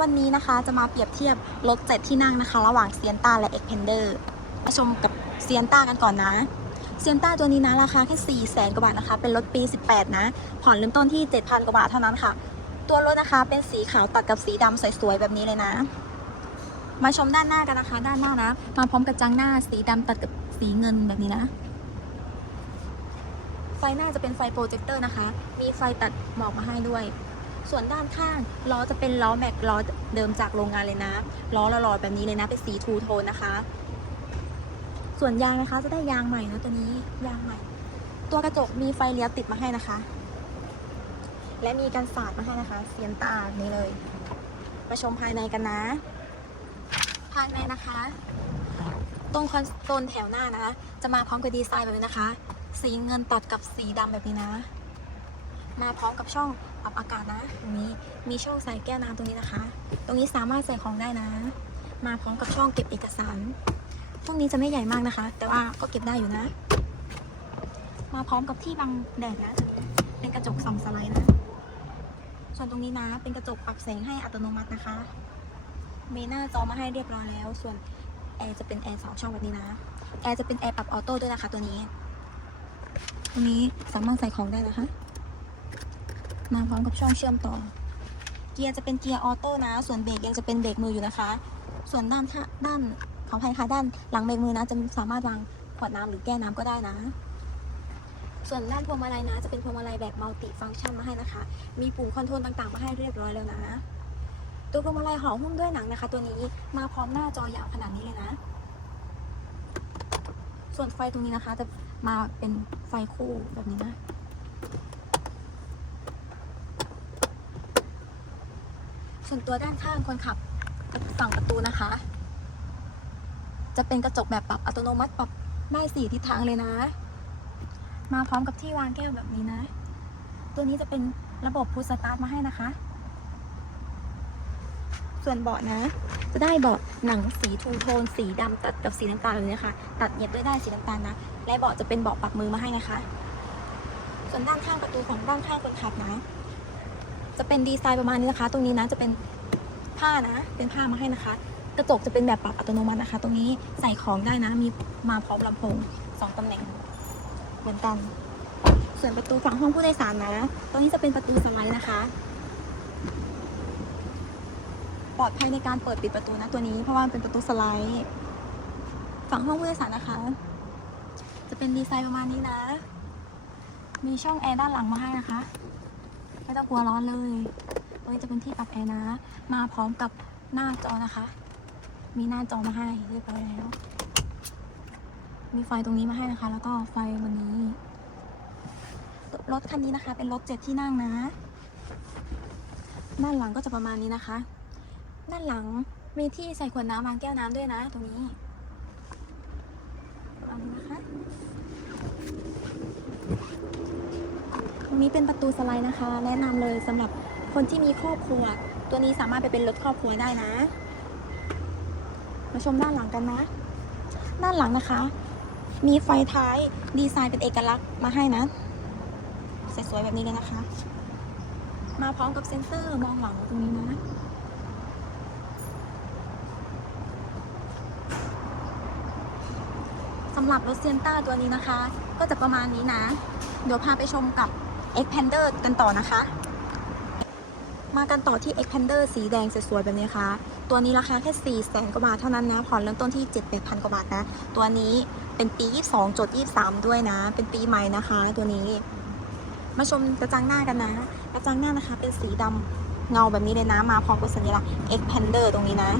วันนี้นะคะจะมาเปรียบเทียบรถเจ็ดที่นั่งนะคะ ระหว่างเซียนต้าและเอ็กเพนเดอร์มาชมกับเซียนต้ากันก่อนนะเซียนต้าตัวนี้นะราคาแค่ 4 0 0แสนกว่าบาทนะคะ เป็นรถปี 18 นะ ผ่อนเริ่มต้นที่ 7,000 กว่าบาทเท่านั้นค่ะ ตัวรถนะคะเป็นสีขาวตัดกับสีดำสวยๆ แบบนี้เลยนะ มาชมด้านหน้ากันนะคะ ด้านหน้านะ มาพร้อมกับจังหน้าสีดำตัดกับสีเงินแบบนี้นะ ไฟหน้าจะเป็นไฟโปรเจคเตอร์นะคะ มีไฟตัดหมอกมาให้ด้วย ส่วนด้านข้างล้อจะเป็นล้อแม็กล้อเดิมจากโรงงานเลยนะ ล้อหล่อๆแบบนี้เลยนะเป็นสีทูโทนนะคะ ส่วนยางนะคะจะได้ยางใหม่นะตัวนี้ยางใหม่ ตัวกระจกมีไฟเลี้ยวติดมาให้นะคะ และมีกันสาดมาให้นะคะเซียนตานี้เลยมาชมภายในกันนะ ภายในนะคะ ตรงคอนโซลแถวหน้านะคะ จะมาพร้อมกับดีไซน์แบบนี้นะคะ สีเงินตัดกับสีดำแบบนี้นะ มาพร้อมกับช่อง ปรับอากาศนะ ตรงนี้มีช่องใส่แก้วน้ำตรงนี้นะคะ ตรงนี้สามารถใส่ของได้นะ มาพร้อมกับช่องเก็บเอกสารช่องนี้จะไม่ใหญ่มากนะคะ แต่ว่าก็เก็บได้อยู่นะ มาพร้อมกับที่บังแดดนะ เป็นกระจกสองสไลด์นะ ส่วนตรงนี้นะ เป็นกระจกปรับแสงให้อัตโนมัตินะคะ มีหน้าจอมาให้เรียบร้อยแล้ว ส่วนแอร์จะเป็นแอร์สองช่องแบบนี้นะ แอร์จะเป็นแอร์ปรับออโต้ด้วยนะคะ ตัวนี้ ตรงนี้สามารถใส่ของได้นะคะ มาพร้อมกับช่องเชื่อมต่อ เกียร์จะเป็นเกียร์ออโต้นะ ส่วนเบรกยังจะเป็นเบรกมืออยู่นะคะ ส่วนด้านข้างด้านของภายค่ะด้านหลังเบรกมือนะจะสามารถวางขวดน้ำหรือแก้น้ำก็ได้นะ ส่วนด้านพวงมาลัยนะ จะเป็นพวงมาลัยแบบมัลติฟังก์ชันมาให้นะคะ มีปุ่มคอนโทรลต่างๆ มาให้เรียบร้อยแล้วนะ ตัวพวงมาลัยห่อหุ้มด้วยหนังนะคะ ตัวนี้มาพร้อมหน้าจอยาวขนาดนี้เลยนะ ส่วนไฟตรงนี้นะคะจะมาเป็นไฟคู่แบบนี้นะ ส่วนตัวด้านข้างคนขับฝั่งประตูนะคะ จะเป็นกระจกแบบปรับอัตโนมัติปรับได้สี่ทิศทางเลยนะ มาพร้อมกับที่วางแก้วแบบนี้นะ ตัวนี้จะเป็นระบบพุชสตาร์ทมาให้นะคะ ส่วนเบาะนะ จะได้เบาะหนังสีทูโทนสีดำตัดกับสีน้ำตาลเลยนะคะ ตัดเย็บด้วยได้สีน้ำตาลนะ และเบาะจะเป็นเบาะปรับมือมาให้นะคะ ส่วนด้านข้างประตูของด้านข้างคนขับนะ จะเป็นดีไซน์ประมาณนี้นะคะ ตรงนี้นะจะเป็นผ้านะ เป็นผ้ามาให้นะคะ กระจกจะเป็นแบบปรับอัตโนมัตินะคะ ตรงนี้ใส่ของได้นะ มีมาพร้อมลำโพงสองตำแหน่งเหมือนกัน ส่วนประตูฝั่งห้องผู้โดยสารนะ ตรงนี้จะเป็นประตูสไลด์นะคะ ปลอดภัยในการเปิดปิดประตูนะตัวนี้ เพราะว่าเป็นประตูสไลด์ ฝั่งห้องผู้โดยสารนะคะ จะเป็นดีไซน์ประมาณนี้นะ มีช่องแอร์ด้านหลังมาให้นะคะ ไม่ต้องกลัวร้อนเลยตรงนี้จะเป็นที่ปรับแอร์นะ มาพร้อมกับหน้าจอนะคะ มีหน้าจอมาให้เรียบร้อยแล้ว มีไฟตรงนี้มาให้นะคะ แล้วก็ไฟวันนี้รถคันนี้นะคะ เป็นรถเจ็ดที่นั่งนะ ด้านหลังก็จะประมาณนี้นะคะ ด้านหลังมีที่ใส่ขวดน้ำวางแก้วน้ำด้วยนะ ตรงนี้ประมาณนี้นะคะ ต รงนี้เป็นประตูสไลด์นะคะ แนะนำเลยสำหรับคนที่มีครอบครัว ตัวนี้สามารถไปเป็นรถครอบครัวได้นะ มาชมด้านหลังกันนะ ด้านหลังนะคะ มีไฟท้ายดีไซน์เป็นเอกลักษณ์มาให้นะสวยๆแบบนี้เลยนะคะ มาพร้อมกับเซ็นเซอร์มองหลังตรงนี้นะสำหรับรถเซียนต้าตัวนี้นะคะ ก็จะประมาณนี้นะ เดี๋ยวพาไปชมกับ Expander กันต่อนะคะ มากันต่อที่ Expander สีแดงสวยๆแบบนี้ค่ะ ตัวนี้ราคาแค่4 0 0แสนกว่าบาทเท่านั้นนะ ผ่อนเริ่มต้นที่7 8พันกว่าบาทนะ ตัวนี้เป็นปี 22จด23 ด้วยนะ เป็นปีใหม่นะคะ ตัวนี้ มาชมกระจังหน้ากันนะ กระจังหน้านะคะ เป็นสีดำเงาแบบนี้เลยนะ มาพร้อมกับสัญลักษณ์ Expander ตรงนี้นะ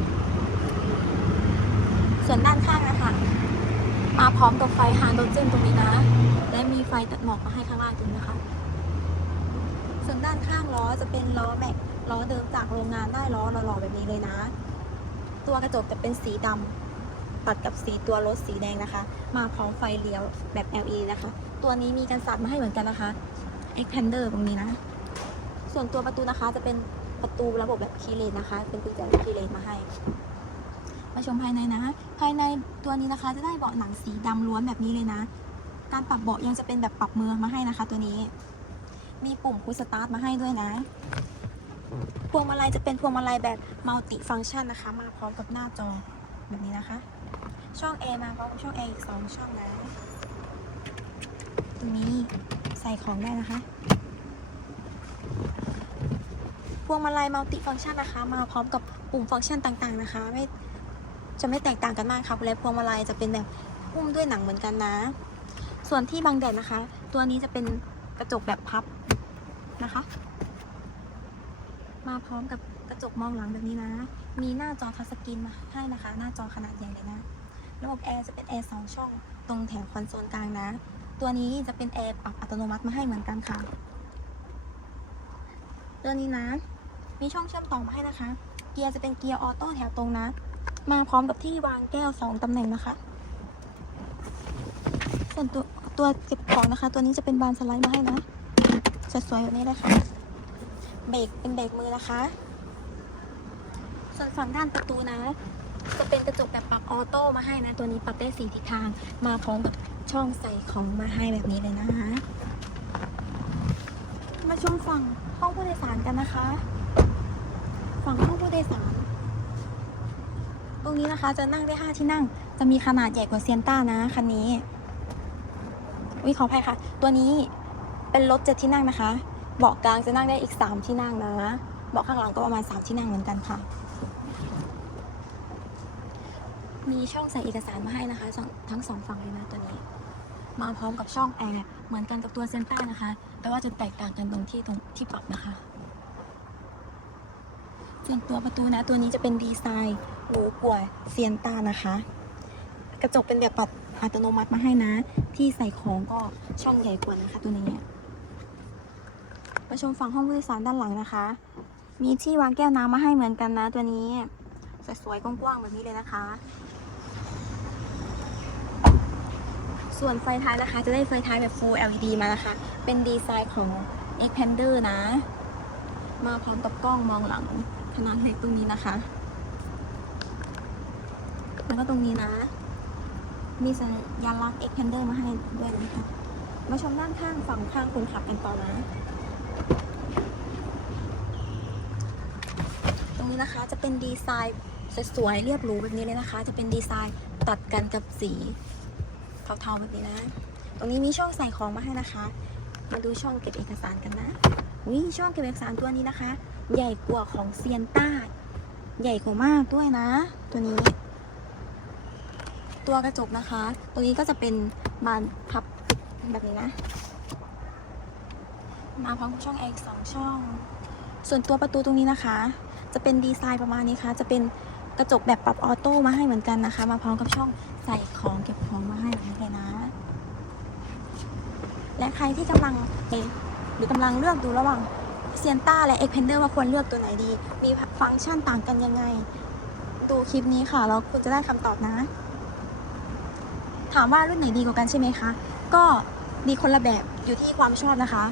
ส่วนด้านข้างนะคะ มาพร้อมกับไฟฮาโดเจนตรงนี้นะ และมีไฟตัดหมอกมาให้ข้างล่างตรงนี้นะคะ ส่วนด้านข้างล้อจะเป็นล้อแม็กล้อเดิมจากโรงงานได้ล้อหล่อๆแบบนี้เลยนะ ตัวกระจกจะเป็นสีดำตัดกับสีตัวรถสีแดงนะคะ มาพร้อมไฟเลี้ยวแบบ LED นะคะ ตัวนี้มีกันสัดมาให้เหมือนกันนะคะ Expander ตรงนี้นะ ส่วนตัวประตูนะคะจะเป็นประตูระบบแบบคีย์เลนนะคะ เป็นกุญแจคีย์เลนมาให้มาชมภายในนะ ภายในตัวนี้นะคะจะได้เบาะหนังสีดำล้วนแบบนี้เลยนะ การปรับเบาะยังจะเป็นแบบปรับมือมาให้นะคะ ตัวนี้ มีปุ่มพุชสตาร์ทมาให้ด้วยนะ พวงมาลัยจะเป็นพวงมาลัยแบบมัลติฟัง c t ชันนะคะ มาพร้อมกับหน้าจอแบบนี้นะคะ ช่อง A มาพร้อมกับช่อง A อีก2ช่องนะ ตรงนี้ใส่ของได้นะคะ พวงมาลัยมัลติฟัง c t ชันนะคะ มาพร้อมกับปุ่มฟังก์ชันต่างๆนะคะ ไม่จะไม่แตกต่างกันมากค่ะและพวงมาลัยจะเป็นแบบอุ้มด้วยหนังเหมือนกันนะ ส่วนที่บังแดดนะคะ ตัวนี้จะเป็น กระจกแบบพับนะคะ มาพร้อมกับกระจกมองหลังแบบนี้นะ มีหน้าจอทัชสกรีนมาให้นะคะ หน้าจอขนาดใหญ่เลยนะ ระบบแอร์จะเป็นแอร์สองช่อง ตรงแถวคอนโซลกลางนะ ตัวนี้จะเป็นแอร์ปรับอัตโนมัติมาให้เหมือนกันค่ะ ตัวนี้นะ มีช่องเชื่อมต่อมาให้นะคะ เกียร์จะเป็นเกียร์ออโต้แถวตรงนะ มาพร้อมกับที่วางแก้วสองตำแหน่งนะคะ ส่วนตัว ตัวเก็บของนะคะ ตัวนี้จะเป็นบานสไลด์มาให้นะสวยๆแบบนี้เลยค่ะเบรกเป็นเบรกมือนะคะ ส่วนฝั่งด้านประตูนะ จะเป็นกระจกแบบปรับออโต้มาให้นะ ตัวนี้ปรับได้สีทิศทาง มาพร้อมกับช่องใส่ของมาให้แบบนี้เลยนะคะ มาชมฝั่งห้องผู้โดยสารกันนะคะ ฝั่งห้องผู้โดยสารตรงนี้นะคะจะนั่งได้ 5 ที่นั่ง จะมีขนาดใหญ่กว่าเซียนต้านะคันนี้ วิขออภัยค่ะ ตัวนี้เป็นรถเจ็ดที่นั่งนะคะ เบาะกลางจะนั่งได้อีก3ที่นั่งนะ เบาะข้างหลังก็ประมาณ3ที่นั่งเหมือนกันค่ะ มีช่องใส่เอกสารมาให้นะคะ ทั้งสองฝั่งเลยนะตัวนี้ มาพร้อมกับช่องแอร์เหมือนกันกับตัวเซนต้านะคะ แต่ว่าจะแตกต่างกันตรงที่ตรงที่ปรับนะคะส่วนตัวประตูนะตัวนี้จะเป็นดีไซน์หรูกว่าเซียนต้านะคะ กระจกเป็นแบบปรับ อัตโนมัติมาให้นะ ที่ใส่ของก็ช่องใหญ่กว่านะคะ ตัวนี้มาชมฝั่งห้องผู้โดยสารด้านหลังนะคะ มีที่วางแก้วน้ำมาให้เหมือนกันนะ ตัวนี้สวยๆกว้างๆแบบนี้เลยนะคะ ส่วนไฟท้ายนะคะ จะได้ไฟท้ายแบบ Full LED มานะคะ เป็นดีไซน์ของ Xpander นะ มาพร้อมกับกล้องมองหลังขนาดเล็กตรงนี้นะคะ แล้วก็ตรงนี้นะ มีสัญลักษณ์ Xpander มาให้ด้วยนะคะ มาชมด้านข้างฝั่งข้างคนขับกันต่อนะ ตรงนี้นะคะจะเป็นดีไซน์สวยๆเรียบหรูแบบนี้เลยนะคะ จะเป็นดีไซน์ตัดกันกับสีเทาๆแบบนี้นะ ตรงนี้มีช่องใส่ของมาให้นะคะ มาดูช่องเก็บเอกสารกันนะวิช่องเก็บเอกสารตัวนี้นะคะ ใหญ่กว่าของเซียนต้า ใหญ่กว่ามากด้วยนะ ตัวนี้ ตัวกระจกนะคะตัวนี้ก็จะเป็นบานพับแบบนี้นะ มาพร้อมกับช่องแอร์สองช่อง ส่วนตัวประตูตรงนี้นะคะ จะเป็นดีไซน์ประมาณนี้ค่ะ จะเป็นกระจกแบบปรับออโต้มาให้เหมือนกันนะคะ มาพร้อมกับช่องใส่ของเก็บของมาให้แบบนี้เลยนะ และใครที่กำลังหรือกำลังเลือกดูระหว่างเซียนต้าและเอ็กเพนเดอร์ว่าควรเลือกตัวไหนดี มีฟังก์ชันต่างกันยังไง ดูคลิปนี้ค่ะ แล้วคุณจะได้คำตอบนะ ถามว่ารุ่นไหนดีกว่ากันใช่ไหมคะ ก็ดีคนละแบบอยู่ที่ความชอบนะคะ